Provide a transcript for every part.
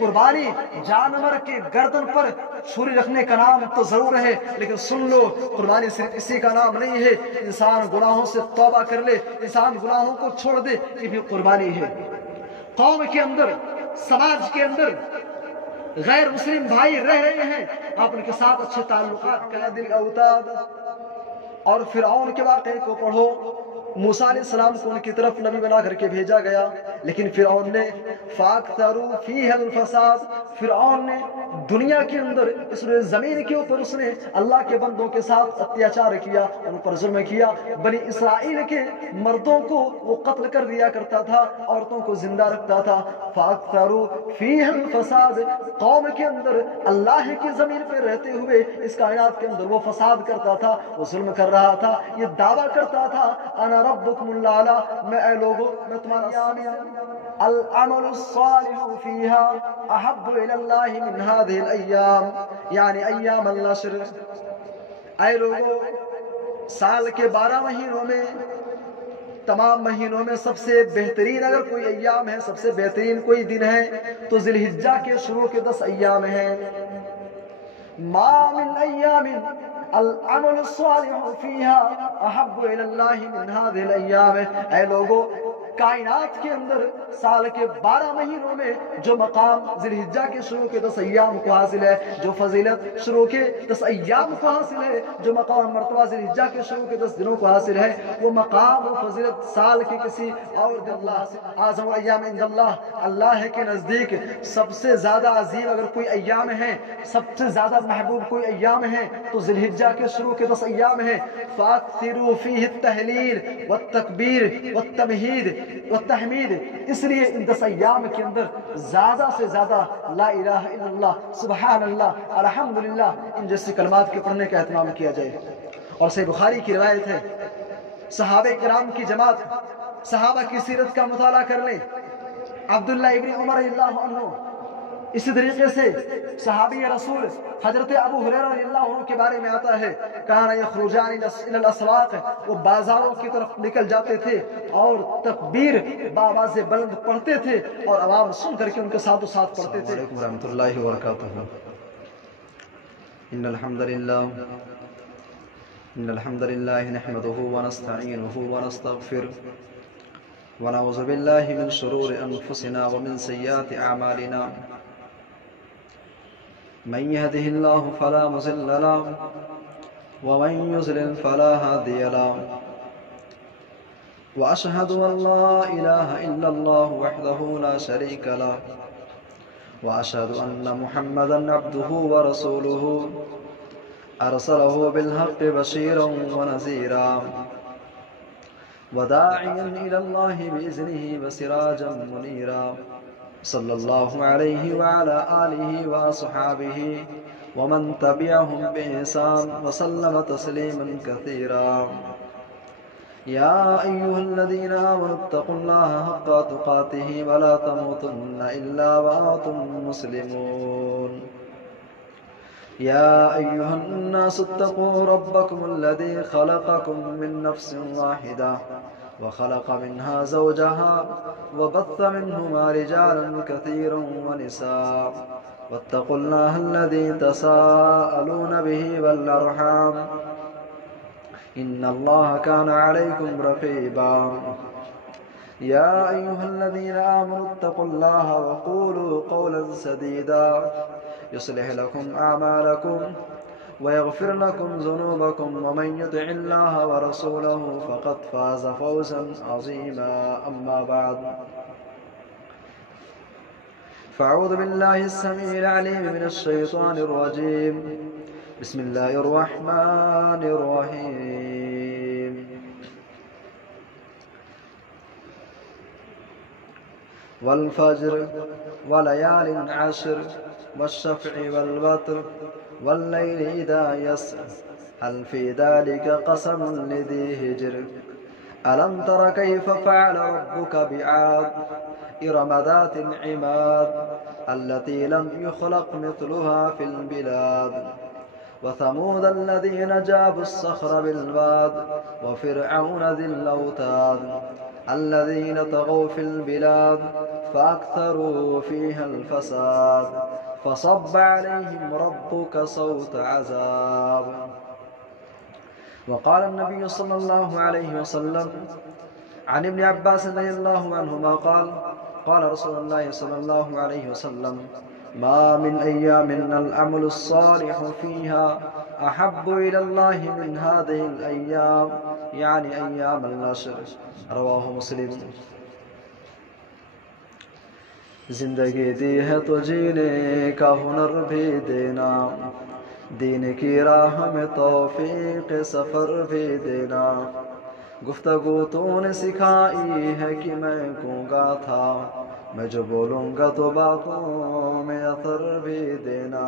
قربانی جانور کے گردن پر چھری رکھنے کا نام تو ضرور ہے، لیکن سن لو قربانی صرف اسی کا نام نہیں ہے۔ انسان گناہوں سے توبہ کر لے، انسان گناہوں کو چھوڑ دے، یہ بھی قربانی ہے۔ قوم کے اندر، سماج کے اندر غیر مسلم بھائی رہ رہے ہیں، آپ ان کے ساتھ اچھے تعلقات کا دل اوتاد۔ اور فرعون کے واقعے کو پڑھو، موسیٰ علیہ السلام کو ان کی طرف نبی بنا کر کے بھیجا گیا، لیکن فرعون نے فَأَكْثَرُوا فِيهَا الْفَسَادَ، فرعون نے دنیا کے اندر، اس زمین کے اوپر اس نے اللہ کے بندوں کے ساتھ اتیاچار کیا، ان پر ظلم کیا۔ بنی اسرائیل کے مردوں کو وہ قتل کر دیا کرتا تھا، عورتوں کو زندہ رکھتا تھا۔ فَأَكْثَرُوا فِيهَا الْفَسَادَ، قوم کے اندر اللہ کی زمین پہ رہتے ہوئے اس کائنات کے اندر وہ فساد کرتا تھا، وہ ظلم کر رہا تھا، یہ دعویٰ کرتا تھا انا ربکم الاعلی، میں اے لوگو میں تمہارا العمل الصالح فیہا احب الی اللہ من هذه الایام، یعنی ایام العشر۔ اے لوگو، سال کے 12 مہینوں میں، تمام مہینوں میں سب سے بہترین اگر کوئی ایام ہے، سب سے بہترین کوئی دن ہے تو ذی الحجہ کے شروع کے 10 ایام ہیں۔ ما من ایام العمل الصالح فیہا احب الی اللہ من هذه الایام، اے لوگو کائنات کے اندر سال کے 12 مہینوں میں جو مقام ذی الحجہ کے شروع کے 10 ایام کو حاصل ہے، جو فضیلت شروع کے 10 ایام کو حاصل ہے، جو مقام مرتبہ ذی الحجہ کے شروع کے 10 دنوں کو حاصل ہے، وہ مقام و فضیلت سال کے کسی اور دن اللہ اعظم ایام عند اللہ، اللہ کے نزدیک سب سے زیادہ عظیم اگر کوئی ایام ہے، سب سے زیادہ محبوب کوئی ایام ہے تو ذی الحجہ کے شروع کے 10 ایام ہیں۔ فَأَكْثِرُوا فِيهِ التَّهْلِيلَ وَالتَّكْبِيرَ وَالتَّمْحِيدَ والتحمید، اس لیے ان 10 ایام کے اندر زیادہ سے زیادہ لا الہ الا اللہ، سبحان اللہ، الحمدللہ، ان جیسے کلمات کے پڑھنے کا اہتمام کیا جائے۔ اور صحیح بخاری کی روایت ہے، صحابہ کرام کی جماعت، صحابہ کی سیرت کا مطالعہ کر لیں۔ عبداللہ ابن عمر رضی اللہ عنہ، اسی طریقے سے صحابی رسول حضرت ابو ہریرہ رضی اللہ عنہ کے بارے میں آتا ہے، کان یخرجان الی الاسواق، وہ بازاروں کی طرف نکل جاتے تھے اور تکبیر بآواز بلند پڑھتے تھے اور عوام سن کر کے ان کے ساتھ پڑھتے تھے۔ السلام علیکم ورحمۃ اللہ وبرکاتہ۔ ان الحمد للہ نحمده ونستعینه ونستغفره ونعوذ باللہ من شرور انفسنا ومن سیئات اعمالنا، من يهده الله فلا مضل له ومن يضلل فلا هادي له، واشهد ان لا اله الا الله وحده لا شريك له، واشهد ان محمدا عبده ورسوله ارسله بالحق بشيرا ونذيرا وداعيا الى الله باذنه وسراجا منيرا، صلی اللہ علیہ وعلى آلہ واصحابہ ومن تبعهم بإحسان وسلم تسلیما کثیرا۔ یا ایہا الذین آمنوا اتقوا اللہ حق تقاته ولا تموتن الا وانتم مسلمون۔ یا ایہا الناس اتقوا ربکم الذی خلقکم من نفس واحدہ وخلق منها زوجها وبث منهما رجالا كثيرا ونساء، واتقوا الله الذي تساءلون به والأرحام إن الله كان عليكم رقيبا۔ يا أيها الذين آمنوا اتقوا الله وقولوا قولا سديدا يصلح لكم أعمالكم ويغفر لكم ذنوبكم، ومن يطع الله ورسوله فقد فاز فوزا عظيما، أما بعد فأعوذ بالله السميع العليم من الشيطان الرجيم، بسم الله الرحمن الرحيم، والفجر وليال عشر والشفع والوتر والليل إذا يسر هل في ذلك قسم لذي هجر، ألم تر كيف فعل ربك بعاد إرم ذات العماد التي لم يخلق مثلها في البلاد، وثمود الذين جابوا الصخر بالواد وفرعون ذي الأوتاد الذين طغوا في البلاد فأكثروا فيها الفساد فصب عليهم ربك صوت عذاب. وقال النبي صلى الله عليه وسلم عن ابن عباس رضي الله عنهما قال قال رسول الله صلى الله عليه وسلم ما من أيام العمل الصالح فيها أحب إلى الله من هذه الأيام يعني أيام العشر. رواه مسلم. زندگی دی ہے تو جینے کا ہنر بھی دینا، دین کی راہ میں توفیق سفر بھی دینا. گفتگو تو نے سکھائی ہے کہ میں گونگا تھا، میں جو بولوں گا تو باتوں میں اثر بھی دینا.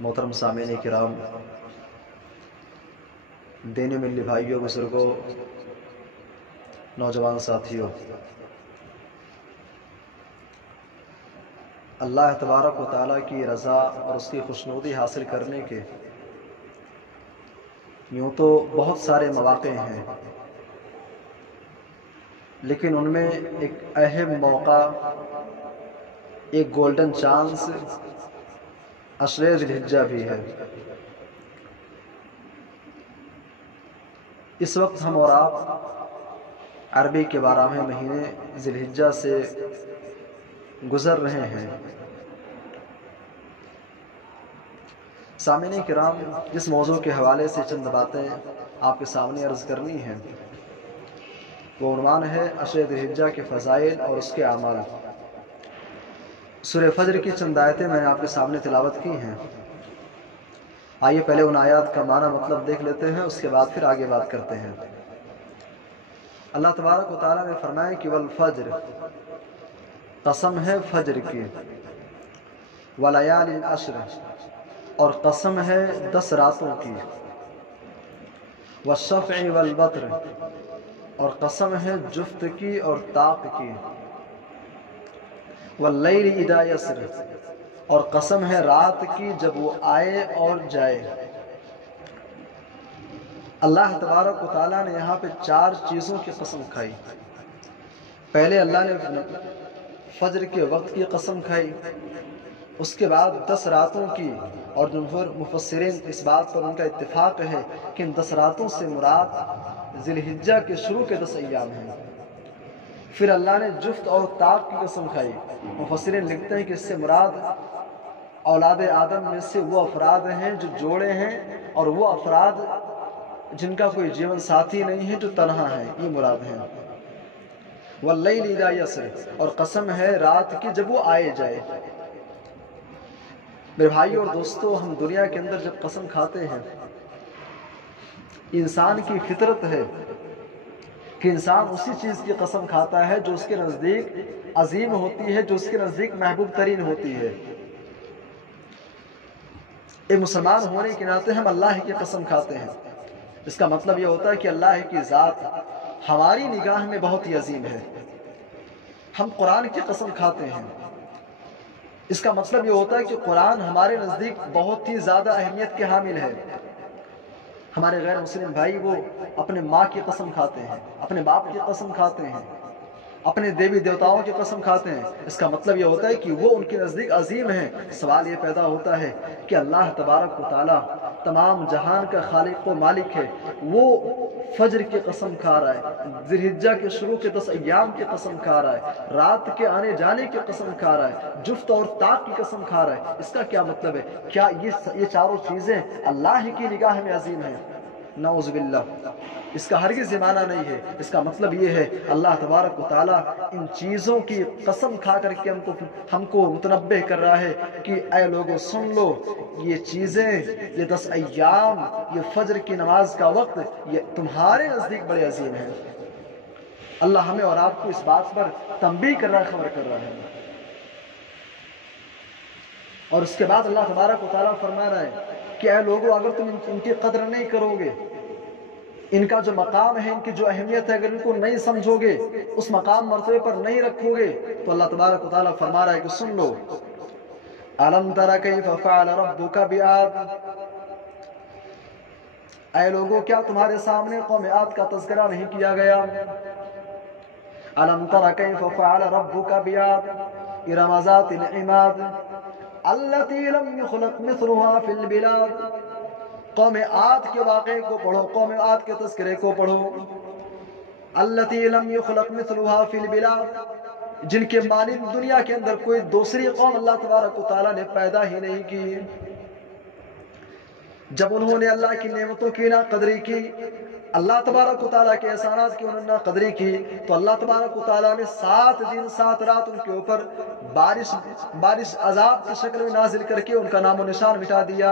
محترم سامعین کرام، دینی ملی بھائیوں، بزرگوں، نوجوان ساتھیوں، اللہ تبارک و تعالیٰ کی رضا اور اس کی خوشنودی حاصل کرنے کے یوں تو بہت سارے مواقع ہیں، لیکن ان میں ایک اہم موقع، ایک گولڈن چانس عشرِ ذی الحجہ بھی ہے. اس وقت ہم اور آپ عربی کے 12ویں مہینے ذی الحجہ سے گزر رہے ہیں. سامعین کرام، جس موضوع کے حوالے سے چند باتیں آپ کے سامنے عرض کرنی ہیں وہ عنوان ہے عشرِ ذی الحجہ کے فضائل اور اس کے اعمال. سورہ فجر کی چند آیتیں میں نے آپ کے سامنے تلاوت کی ہیں. آئیے پہلے ان آیات کا معنی مطلب دیکھ لیتے ہیں، اس کے بعد پھر آگے بات کرتے ہیں. اللہ تبارک و تعالیٰ نے فرمایا کہ والفجر، قسم ہے فجر کی، ولیال عشر، اور قسم ہے 10 راتوں کی، والشفع والوتر، اور قسم ہے جفت کی اور طاق کی، واللیل اذا یسر، اور قسم ہے رات کی جب وہ آئے اور جائے. اللہ تبارک و تعالیٰ نے یہاں پہ 4 چیزوں کی قسم کھائی. پہلے اللہ نے فجر کے وقت کی قسم کھائی، اس کے بعد 10 راتوں کی، اور جمہور مفسرین اس بات پر ان کا اتفاق ہے کہ ان 10 راتوں سے مراد ذی الحجہ کے شروع کے 10 ایام ہیں. پھر اللہ نے جفت اور طاق کی قسم کھائی. مفسرین لکھتے ہیں کہ اس سے مراد اولاد آدم میں سے وہ افراد ہیں جو جوڑے ہیں، اور وہ افراد جن کا کوئی جیون ساتھی نہیں ہے، جو تنہا ہیں، یہ مراد ہیں. واللیل اذا یسر، اور قسم ہے رات کی جب وہ آئے جائے. میرے بھائیو اور دوستو، ہم دنیا کے اندر جب قسم کھاتے ہیں، انسان کی فطرت ہے کہ انسان اسی چیز کی قسم کھاتا ہے جو اس کے نزدیک عظیم ہوتی ہے، جو اس کے نزدیک محبوب ترین ہوتی ہے. ایک مسلمان ہونے کے ناطے ہم اللہ کی قسم کھاتے ہیں. اس کا مطلب یہ ہوتا ہے کہ اللہ کی ذات ہماری نگاہ میں بہت ہی عظیم ہے. ہم قرآن کی قسم کھاتے ہیں، اس کا مطلب یہ ہوتا ہے کہ قرآن ہمارے نزدیک بہت ہی زیادہ اہمیت کے حامل ہے. ہمارے غیر مسلم بھائی وہ اپنے ماں کی قسم کھاتے ہیں، اپنے باپ کی قسم کھاتے ہیں، اپنے دیوی دیوتاؤں کی قسم کھاتے ہیں. اس کا مطلب یہ ہوتا ہے کہ وہ ان کے نزدیک عظیم ہیں. سوال یہ پیدا ہوتا ہے کہ اللہ تبارک و تعالیٰ تمام جہان کا خالق و مالک ہے، وہ فجر کی قسم کھا رہا ہے، ذی الحجہ کے شروع کے 10 ایام کی قسم کھا رہا ہے، رات کے آنے جانے کی قسم کھا رہا ہے، جفت اور طاق کی قسم کھا رہا ہے. اس کا کیا مطلب ہے؟ کیا یہ چاروں چیزیں اللہ کی نگاہ میں عظیم ہیں؟ نعوذ باللہ، اس کا ہرگز معنی نہیں ہے. اس کا مطلب یہ ہے اللہ تبارک و تعالیٰ ان چیزوں کی قسم کھا کر کے ہم کو متنبہ کر رہا ہے کہ اے لوگوں سن لو، یہ چیزیں، یہ 10 ایام، یہ فجر کی نماز کا وقت، یہ تمہارے نزدیک بڑے عظیم ہیں. اللہ ہمیں اور آپ کو اس بات پر تنبیہ کر رہا ہے، خبر کر رہا ہے. اور اس کے بعد اللہ تبارک و تعالیٰ فرما رہا ہے کہ اے لوگوں، اگر تم ان کی قدر نہیں کرو گے، ان کا جو مقام ہے، ان کی جو اہمیت ہے، اگر ان کو نہیں سمجھو گے، اس مقام مرتبے پر نہیں رکھو گے، تو اللہ تبارک و تعالیٰ فرما رہا ہے کہ سن لو، أَلَمْ تَرَ كَيْفَ فَعَلَ رَبُّكَ بِعَادٍ، اے لوگوں کیا تمہارے سامنے قوم عاد کا تذکرہ نہیں کیا گیا؟ الم تر کیف فعل ربک بعاد ارم ذات العماد التي لم يخلق مثلها في البلاد۔ قوم عاد کے واقعے کو پڑھو، قوم عاد کے تذکرے کو پڑھو۔ التي لم يخلق مثلها في البلاد، جن کے مانند دنیا کے اندر کوئی دوسری قوم اللہ تبارک و تعالیٰ نے پیدا ہی نہیں کی۔ جب انہوں نے اللہ کی نعمتوں کی ناقدری کی، اللہ تبارک و تعالیٰ کے احسانات کی انہوں نے ناقدری کی، تو اللہ تبارک و تعالیٰ نے 7 دن 7 رات ان کے اوپر بارش عذاب کی شکل میں نازل کر کے ان کا نام و نشان مٹا دیا۔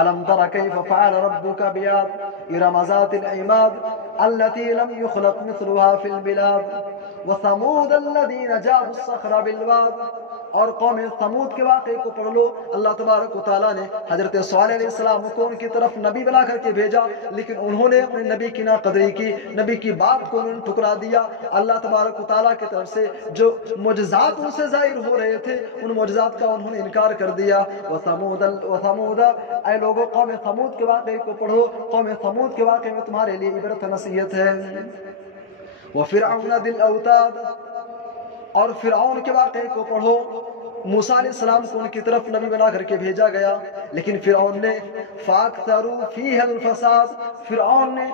الم تر کیف فعل ربک بعاد ارم ذات العماد التي لم يخلق مثلها في البلاد وثمود الذين جابوا الصخر بالواد۔ اور قوم ثمود کے واقعے کو پڑھ لو۔ اللہ تبارک و تعالیٰ نے حضرت صالح علیہ السلام کو ان کی طرف نبی بنا کر کے بھیجا، لیکن انہوں نے اپنے نبی کی ناقدری کی، نبی کی بات کو انہوں نے ٹھکرا دیا۔ اللہ تبارک و تعالیٰ کی طرف سے جو معجزات ان سے ظاہر ہو رہے تھے، ان معجزات کا انہوں نے انکار کر دیا۔ وثمود، اے لوگوں قوم ثمود کے واقعے کو پڑھو، قوم ثمود کے واقعے میں تمہارے لیے عبرت نصیحت ہے۔ وفرعون ذی الاوتاد، اور فرعون کے واقعے کو پڑھو۔ موسیٰ علیہ السلام کو ان کی طرف نبی بنا کر کے بھیجا گیا، لیکن فرعون نے فاکثروا فیہا الفساد، فرعون نے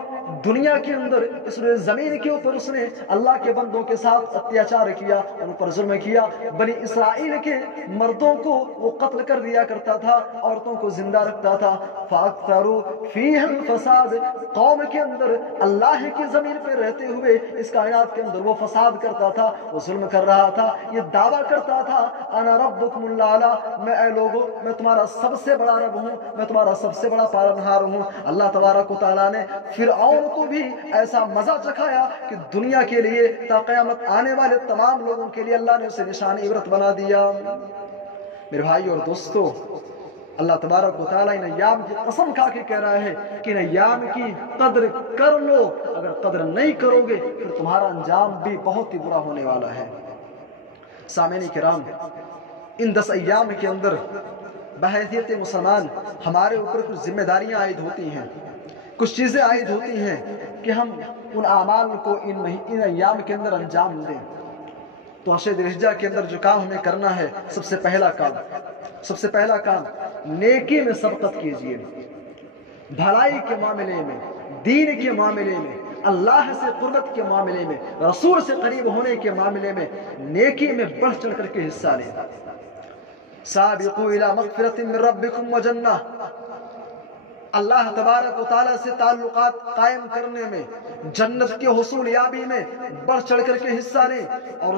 دنیا کے اندر اس زمین کے اوپر اس نے اللہ کے بندوں کے ساتھ اتیاچار کیا، ان پر ظلم کیا۔ بنی اسرائیل کے مردوں کو وہ قتل کر دیا کرتا تھا، عورتوں کو زندہ رکھتا تھا۔ فاکثروا فیہا الفساد، قوم کے اندر اللہ کی زمین پہ رہتے ہوئے اس کائنات کے اندر وہ فساد کرتا تھا، وہ ظلم کر رہا تھا، یہ دعویٰ کرتا تھا انا ربکم الاعلی، میں اے لوگوں میں تمہارا سب سے بڑا رب ہوں، میں تمہارا سب سے بڑا پالنہار ہوں۔ اللہ تبارک و تعالیٰ نے فرعون کو بھی ایسا مزہ چکھایا کہ دنیا کے لیے تا قیامت آنے والے تمام لوگوں کے لیے اللہ نے اسے نشان عبرت بنا دیا۔ میرے بھائی اور دوستو، اللہ تبارک و تعالیٰ ان ایام کی قسم کھا کے کہہ رہا ہے کہ ان ایام کی قدر کر لو، اگر قدر نہیں کرو گے پھر تمہارا انجام بھی بہت ہی برا ہونے والا ہے۔ سامعین کرام، ان 10 ایام کے اندر بحیثیت مسلمان ہمارے اوپر کچھ ذمہ داریاں عائد ہوتی ہیں، کچھ چیزیں عائد ہوتی ہیں کہ ہم ان اعمال کو ان ایام کے اندر انجام دیں۔ تو عشر ذی الحجہ کے اندر جو کام ہمیں کرنا ہے، سب سے پہلا کام نیکی میں سبقت کیجیے، بھلائی کے معاملے میں، دین کے معاملے میں، اللہ سے قربت کے معاملے میں، رسول سے قریب ہونے کے معاملے میں نیکی میں بڑھ چڑھ کر کے حصہ لیں۔ سابقوا الی مغفرۃ من ربکم وجنہ، اللہ تبارک و تعالیٰ سے تعلقات قائم کرنے میں، جنت کے حصول یابی میں بڑھ چڑھ کر کے حصہ لیں۔ اور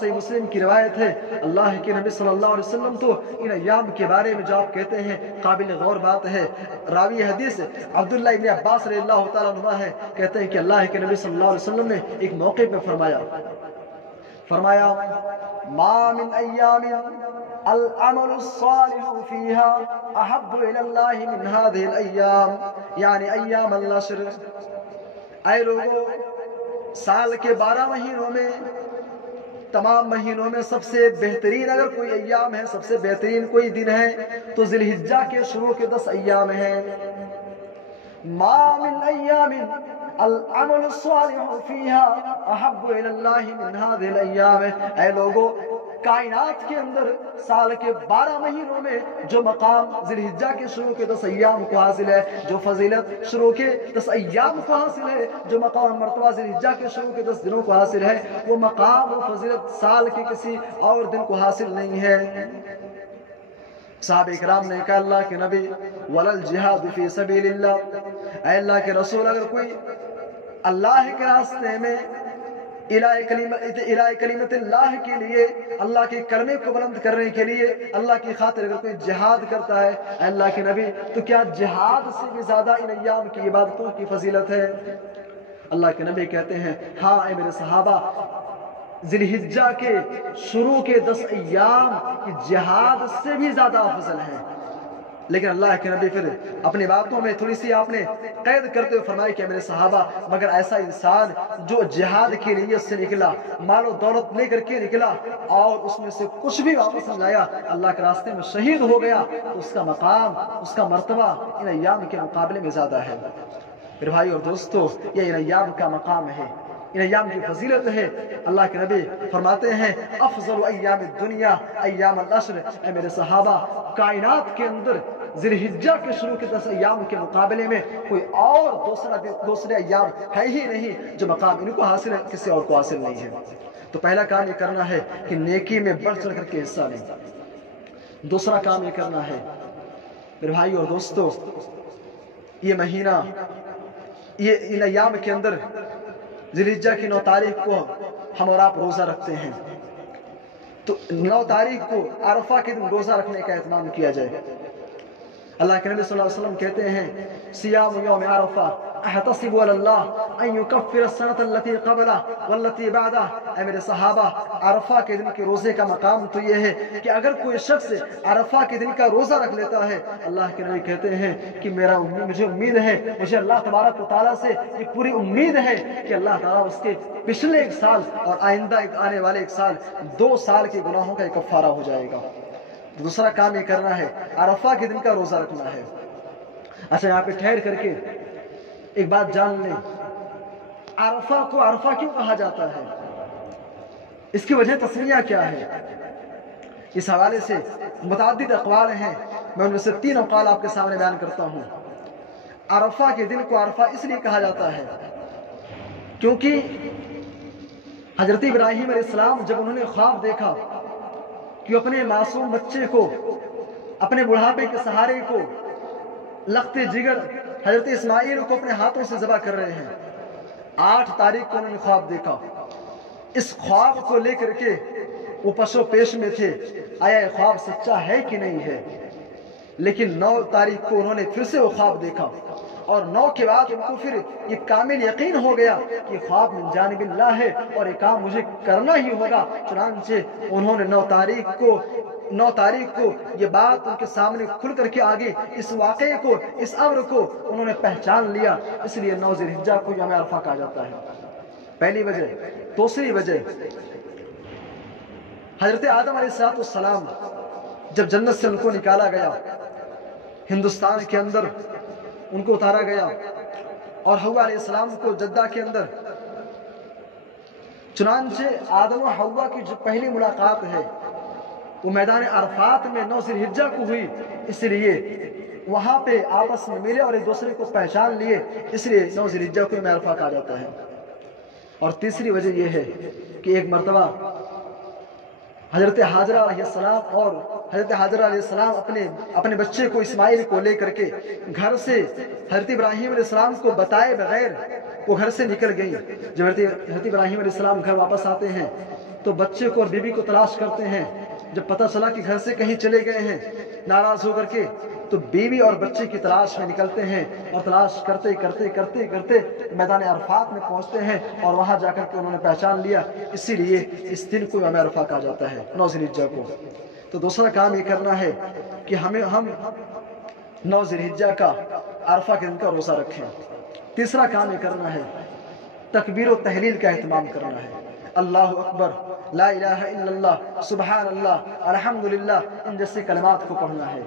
صحیح مسلم کی روایت ہے، اللہ کے نبی صلی اللہ علیہ وسلم تو ان ایام کے بارے میں جو آپ کہتے ہیں قابل غور بات ہے۔ راوی حدیث عبداللہ ابن عباس رضی اللہ تعالیٰ عنہ ہے، کہتے ہیں کہ اللہ کے نبی صلی اللہ علیہ وسلم نے ایک موقع پہ فرمایا ما من ایام العمل الصالح فيها احب الى الله من هذه الايام، یعنی ایام العشر۔ اے لوگوں، سال کے 12 مہینوں میں، تمام مہینوں میں سب سے بہترین اگر کوئی ایام ہے، سب سے بہترین کوئی دن ہے تو ذی الحجہ کے شروع کے 10 ایام ہیں۔ ما من ایام العمل الصالح فيها احب الى الله من هذه الايام۔ اے لوگوں، کائنات کے اندر سال کے 12 مہینوں میں جو مقام ذی الحجہ کے شروع کے 10 ایام کو حاصل ہے، جو فضیلت شروع کے 10 ایام کو حاصل ہے، جو مقام مرتبہ ذی الحجہ کے شروع کے 10 دنوں کو حاصل ہے، وہ مقام و فضیلت سال کے کسی اور دن کو حاصل نہیں ہے۔ صحابہ کرام نے کہا اللہ کے نبی ولل جہاد فی سبیل اللہ، اے اللہ کے رسول، اگر کوئی اللہ کے راستے میں الہ کلمت اللہ کے لیے، اللہ کے کلمے کو بلند کرنے کے لیے، اللہ کی خاطر اگر کوئی جہاد کرتا ہے، اے اللہ کے نبی، تو کیا جہاد سے بھی زیادہ ان ایام کی عبادتوں کی فضیلت ہے؟ اللہ کے نبی کہتے ہیں ہاں اے میرے صحابہ، ذی الحجہ کے شروع کے 10 ایام کی جہاد سے بھی زیادہ افضل ہیں۔ لیکن اللہ کے نبی پھر اپنی باتوں میں تھوڑی سی آپ نے قید کرتے ہوئے فرمائی کہ میرے صحابہ مگر ایسا انسان جو جہاد کی نیت سے نکلا، مال و دولت لے کر کے نکلا اور اس میں سے کچھ بھی واپس نہ لایا، اللہ کے راستے میں شہید ہو گیا، تو اس کا مقام، اس کا مرتبہ ان ایام کے مقابلے میں زیادہ ہے۔ میرے بھائی اور دوستو، یہ ان ایام کا مقام ہے، ان ایام کی فضیلت ہے۔ اللہ کے نبی فرماتے ہیں افضل ایام الدنیا ایام العشر، اے میرے صحابہ کائنات کے اندر ذی الحجہ کے شروع کے 10 ایام کے مقابلے میں کوئی اور دوسرے ایام ہے ہی نہیں جو مقام ان کو حاصل ہے، کسی اور کو حاصل نہیں ہے۔ تو پہلا کام یہ کرنا ہے کہ نیکی میں بڑھ چڑھ کر کے حصہ لیں۔ دوسرا کام یہ کرنا ہے میرے بھائی اور دوستو، یہ مہینہ، یہ ان ایام کے اندر ذی الحجہ کی 9 تاریخ کو ہم اور آپ روزہ رکھتے ہیں، تو 9 تاریخ کو عرفہ کے دن روزہ رکھنے کا اہتمام کیا جائے۔ اللہ کے نبی صلی اللہ علیہ وسلم کہتے ہیں صیام یوم عرفہ احتسب علی اللہ ان یکفر السنۃ التي قبلہ والتي بعدہ، اے میرے صحابہ عرفہ کے دن کے روزے کا مقام تو یہ ہے کہ اگر کوئی شخص عرفہ کے دن کا روزہ رکھ لیتا ہے، اللہ کے نبی کہتے ہیں کہ مجھے امید ہے، مجھے اللہ تبارک و تعالیٰ سے یہ پوری امید ہے کہ اللہ تعالیٰ اس کے پچھلے 1 سال اور آئندہ آنے والے 1 سال 2 سال کے گناہوں کا کفارہ ہو جائے گا۔ دوسرا کام یہ کرنا ہے عرفہ کے دن کا روزہ رکھنا ہے۔ اچھا یہاں پہ ٹھہر کر کے ایک بات جان لیں، عرفہ کو عرفہ کیوں کہا جاتا ہے؟ اس کی وجہ تسمیہ کیا ہے؟ اس حوالے سے متعدد اقوال ہیں، میں ان میں سے 3 اقوال آپ کے سامنے بیان کرتا ہوں۔ عرفہ کے دن کو عرفہ اس لیے کہا جاتا ہے کیونکہ حضرت ابراہیم علیہ السلام جب انہوں نے خواب دیکھا کہ اپنے معصوم بچے کو، اپنے بڑھاپے کے سہارے کو، لخت جگر حضرت اسماعیل کو اپنے ہاتھوں سے ذبح کر رہے ہیں، 8 تاریخ کو انہوں نے خواب دیکھا۔ اس خواب کو لے کر کے وہ پشو پیش میں تھے، آیا یہ خواب سچا ہے کہ نہیں ہے؟ لیکن 9 تاریخ کو انہوں نے پھر سے وہ خواب دیکھا، اور 9 کے بعد ان کو پھر یہ کامل یقین ہو گیا کہ یہ خواب من جانب اللہ ہے اور یہ کام مجھے کرنا ہی ہوگا۔ چنانچہ انہوں نے 9 تاریخ کو یہ بات ان کے سامنے کھل کر کے آگے اس واقعے کو، اس امر کو انہوں نے پہچان لیا، اس لیے 9 ذی الحجہ کو یوم عرفہ کہا جاتا ہے۔ پہلی وجہ۔ دوسری وجہ، حضرت آدم علیہ السلام جب جنت سے ان کو نکالا گیا، ہندوستان کے اندر ان کو اتارا گیا، اور حوا علیہ السلام کو جدہ کے اندر، چنانچہ آدم و حوا کی جو پہلی ملاقات ہے وہ میدان عرفات میں 9 ذی الحجہ کو ہوئی، اس لیے وہاں پہ آپس میں ملے اور ایک دوسرے کو پہچان لیے، اس لیے 9 ذی الحجہ کو یوم عرفہ کہا جاتا ہے۔ اور تیسری وجہ یہ ہے کہ ایک مرتبہ حضرت حاجرہ علیہ السلام اور حضرت حاجرہ علیہ السلام اپنے بچے کو اسماعیل کو لے کر کے گھر سے حضرت ابراہیم علیہ السلام کو بتائے بغیر وہ گھر سے نکل گئی۔ جب حضرت ابراہیم علیہ السلام گھر واپس آتے ہیں تو بچے کو اور بیوی کو تلاش کرتے ہیں۔ جب پتہ چلا کہ گھر سے کہیں چلے گئے ہیں ناراض ہو کر کے، تو بیوی اور بچے کی تلاش میں نکلتے ہیں، اور تلاش کرتے کرتے کرتے کرتے میدان عرفات میں پہنچتے ہیں، اور وہاں جا کر کے انہوں نے پہچان لیا، اسی لیے اس دن کو یوم عرفہ کہا جاتا ہے، 9 ذی الحجہ کو۔ تو دوسرا کام یہ کرنا ہے کہ ہم 9 ذی الحجہ کا عرفہ کے دن کا روزہ رکھیں۔ تیسرا کام یہ کرنا ہے تکبیر و تحلیل کا اہتمام کرنا ہے، اللہ اکبر، لا الہ الا اللہ، سبحان اللہ، الحمدللہ، ان جیسے کلمات کو پڑھنا ہے۔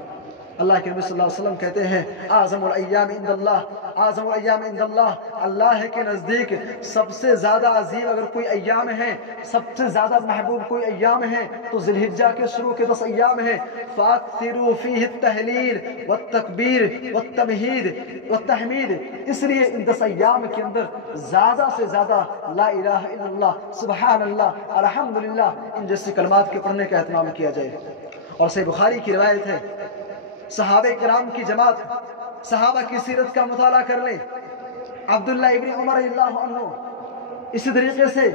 اللہ کے نبی صلی اللہ علیہ وسلم کہتے ہیں اعظم الایام عند اللہ، اعظم الایام عند اللہ، اللہ کے نزدیک سب سے زیادہ عظیم اگر کوئی ایام ہے، سب سے زیادہ محبوب کوئی ایام ہے تو ذی الحجہ کے شروع کے 10 ایام ہیں۔ فاکثروا فیہ التہلیل والتکبیر والتمہید والتحمید، اس لیے ان 10 ایام کے اندر زیادہ سے زیادہ لا الہ الا اللہ، سبحان اللہ، الحمدللہ، ان جیسے کلمات کے پڑھنے کا اہتمام کیا جائے۔ اور صحیح بخاری کی روایت ہے، صحابہ کرام کی جماعت، صحابہ کی سیرت کا مطالعہ کر لیں۔ عبداللہ ابن عمر رضی اللہ عنہ اسی طریقے سے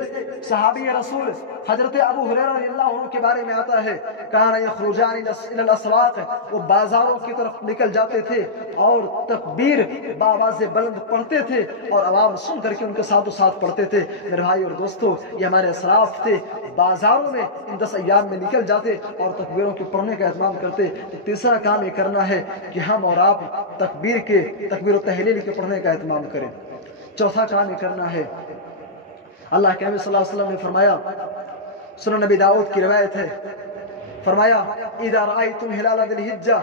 صحابی رسول حضرت ابو ہریرہ رضی اللہ عنہ کے بارے میں آتا ہے کان یخرجان الی الاسواق، وہ بازاروں کی طرف نکل جاتے تھے اور تکبیر بآواز بلند پڑھتے تھے اور عوام سن کر کے ان کے ساتھ ساتھ پڑھتے تھے۔ میرے بھائی اور دوستو، یہ ہمارے اسلاف تھے، بازاروں میں ان 10 ایام میں نکل جاتے اور تکبیروں کے پڑھنے کا اہتمام کرتے۔ تو تیسرا کام یہ کرنا ہے کہ ہم اور آپ تکبیر و تحلیل کے پڑھنے کا اہتمام کریں۔ چوتھا کام یہ کرنا ہے، اللہ کے نبی صلی اللہ علیہ وسلم نے فرمایا، سنن نبی داؤد کی روایت ہے، فرمایا اذا رأیتم ہلال ذی الحجہ،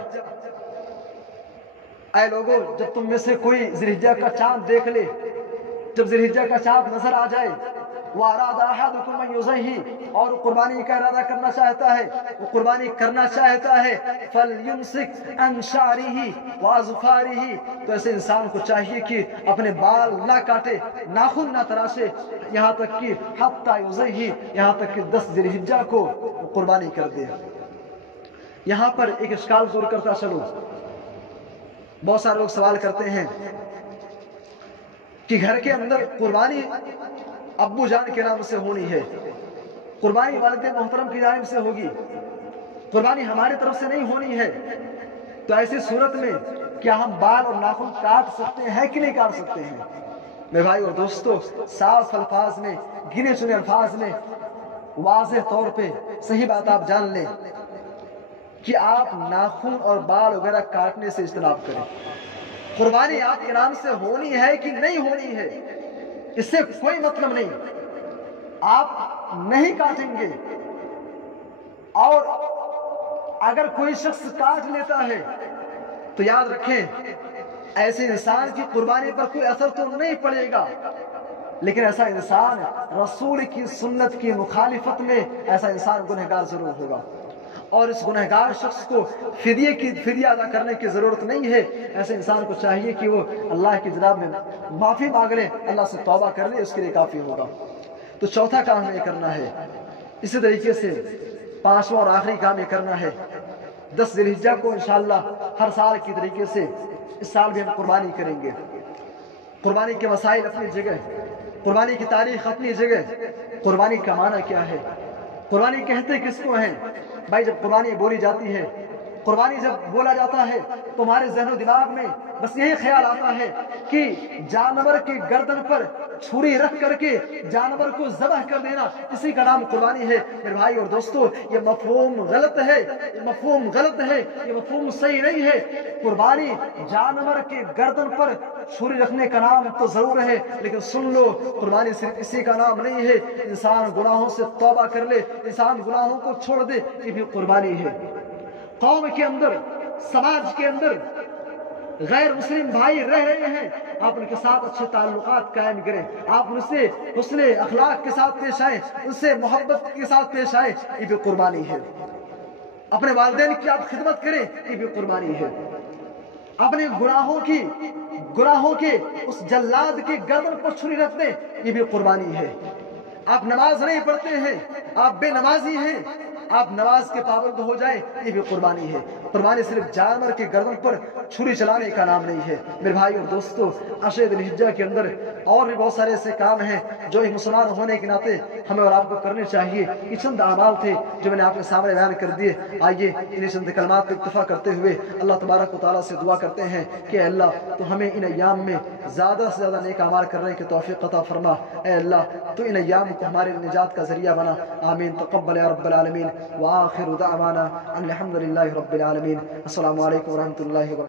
اے لوگوں جب تم میں سے کوئی ذی الحجہ کا چاند دیکھ لے، جب ذی الحجہ کا چاند نظر آ جائے، وَأَرَادَ أَحَدُكُمْ أَن يُضَحِّيَ، اور قربانی کا ارادہ کرنا چاہتا ہے، وہ قربانی کرنا چاہتا ہے، فَلْيُمْسِكْ عَنْ شَعْرِهِ وَأَظْفَارِهِ، تو ایسے انسان کو چاہیے کہ اپنے بال نہ کاٹے، ناخن نہ تراشے، یہاں تک کہ حَتَّى يُضَحِّيَ، یہاں تک کہ 10 ذی الحجہ کو قربانی کر دے۔ یہاں پر ایک اشکال دور کرتا چلو، بہت سارے لوگ سوال کرتے ہیں کہ گھر کے اندر قربانی ابو جان کے نام سے ہونی ہے، قربانی والد محترم کی جانب سے ہوگی، قربانی ہماری طرف سے نہیں ہونی ہے، تو ایسی صورت میں کیا ہم بال اور ناخن کاٹ سکتے ہیں کہ نہیں کاٹ سکتے ہیں؟ میرے بھائی اور دوستو، صاف الفاظ میں، گنے چنے الفاظ میں، واضح طور پہ صحیح بات آپ جان لیں کہ آپ ناخن اور بال وغیرہ کاٹنے سے اجتناب کریں۔ قربانی آپ کے نام سے ہونی ہے کہ نہیں ہونی ہے، اس سے کوئی مطلب نہیں، آپ نہیں کاٹیں گے، اور اگر کوئی شخص کاٹ لیتا ہے تو یاد رکھیں ایسے انسان کی قربانی پر کوئی اثر تو نہیں پڑے گا، لیکن ایسا انسان رسول کی سنت کی مخالفت میں ایسا انسان گنہگار ضرور ہوگا، اور اس گنہگار شخص کو فدیہ ادا کرنے کی ضرورت نہیں ہے۔ ایسے انسان کو چاہیے کہ وہ اللہ کی جناب میں معافی مانگ لے، اللہ سے توبہ کر لے، اس کے لیے کافی ہوگا۔ تو چوتھا کام ہمیں کرنا ہے، اسی طریقے سے پانچواں اور آخری کام یہ کرنا ہے، 10 ذی الحجہ کو انشاءاللہ ہر سال کی طریقے سے اس سال بھی ہم قربانی کریں گے۔ قربانی کے مسائل اپنی جگہ، قربانی کی تاریخ اپنی جگہ، قربانی کا معنی کیا ہے، قربانی کہتے کس کو ہیں؟ بھائی جب قربانی بولی جاتی ہے، قربانی جب بولا جاتا ہے تو ہمارے ذہن و دماغ میں بس یہی خیال آتا ہے کہ جانور کی گردن پر چھری رکھ کر کے جانور کو ذبح کر دینا، اسی کا نام قربانی ہے۔ میرے بھائی اور دوستو، یہ مفہوم غلط ہے، یہ مفہوم غلط ہے، یہ مفہوم صحیح نہیں ہے۔ قربانی جانور کی گردن پر چھری رکھنے کا نام تو ضرور ہے، لیکن سن لو قربانی صرف اسی کا نام نہیں ہے۔ انسان گناہوں سے توبہ کر لے، انسان گناہوں کو چھوڑ دے، یہ بھی قربانی ہے۔ قوم کے اندر، سماج کے اندر غیر مسلم بھائی رہ رہے ہیں، آپ ان کے ساتھ اچھے تعلقات قائم کریں، آپ ان سے حسن اخلاق کے ساتھ پیش آئیں، ان سے محبت کے ساتھ پیش آئیں، یہ بھی قربانی ہے۔ اپنے والدین کی آپ خدمت کریں، یہ بھی قربانی ہے۔ اپنے گناہوں کے اس جلاد کی گردن پر چھری رکھ دیں، یہ بھی قربانی ہے۔ آپ نماز نہیں پڑھتے ہیں، آپ بے نمازی ہیں، آپ نماز کے پابند ہو جائیں، یہ بھی قربانی ہے۔ قربانی صرف جانور کی گردن پر چھری چلانے کا نام نہیں ہے۔ میرے بھائی اور دوستو، عشر ذی الحجہ کے اندر اور بھی بہت سارے ایسے کام ہیں جو ایک مسلمان ہونے کے ناطے ہمیں اور آپ کو کرنے چاہیے۔ یہ چند اعمال تھے جو میں نے آپ کے سامنے بیان کر دیے۔ آئیے انہیں چند کلمات کو اکتفا کرتے ہوئے اللہ تبارک و تعالیٰ سے دعا کرتے ہیں کہ اے اللہ تو ہمیں ان ایام میں زیادہ سے زیادہ نیک اعمال کرنے کی توفیق عطا فرما۔ اے اللہ تو ان ایام کو ہمارے نجات کا ذریعہ بنا۔ آمین، تقبل یا رب العالمین، وآخر دعوانا ان الحمد للہ رب العالمین۔ السلام علیکم ورحمۃ اللہ وبرکاتہ۔